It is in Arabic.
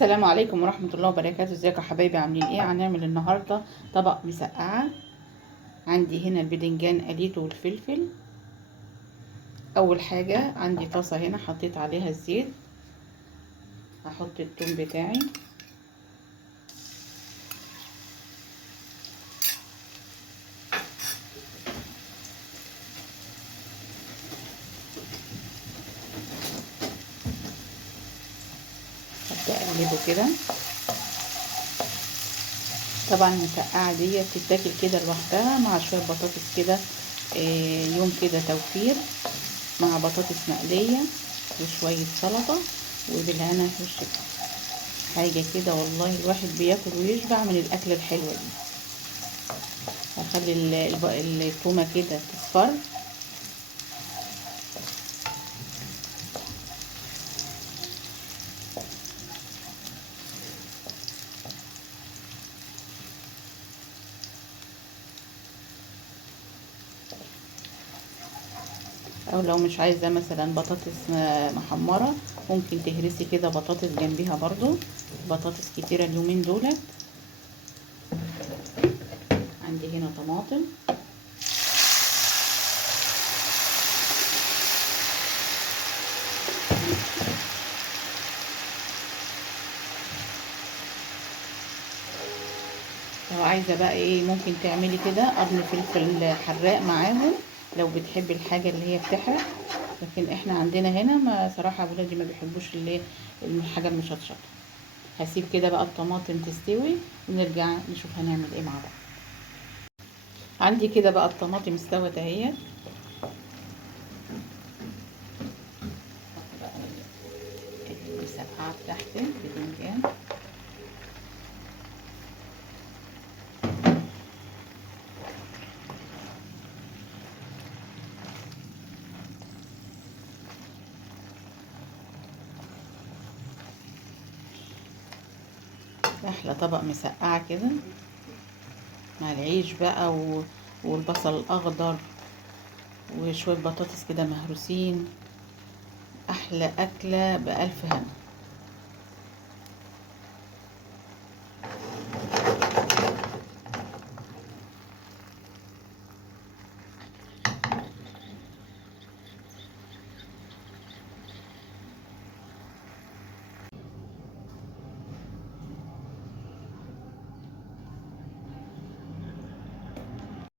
السلام عليكم ورحمة الله وبركاته. ازيكم يا حبايبي؟ عاملين ايه؟ هنعمل النهاردة طبق مسقعة. عندي هنا البدنجان قليته والفلفل. اول حاجة عندي طاسة هنا حطيت عليها الزيت، هحط الثوم بتاعي، هبدأ اقلبه كده. طبعا المسقعة دي بتتاكل كده لوحدها مع شوية بطاطس كده، يوم كده توفير مع بطاطس مقلية وشوية سلطة وبالهنا والشفا. حاجة كده والله الواحد بياكل ويشبع من الأكلة الحلوة دي. هخلي التومة كده تصفر، او لو مش عايزة مثلا بطاطس محمرة ممكن تهرسي كده بطاطس جنبيها برضو. بطاطس كتيرة اليومين دولت. عندي هنا طماطم، لو عايزة بقى ايه ممكن تعملي كده قرن فلفل حراق معاهم لو بتحبي الحاجة اللي هي بتحرق. لكن احنا عندنا هنا ما صراحة ولادي ما بيحبوش اللي الحاجة المشطشطة. هسيب كده بقى الطماطم تستوي ونرجع نشوف هنعمل ايه مع بعض. عندي كده بقى الطماطم استوت اهي. المسقعة بتاعتي الباذنجان، احلى طبق مسقعة كده مع العيش بقى والبصل الاخضر وشوية بطاطس كده مهروسين. احلى اكلة بألف هنا.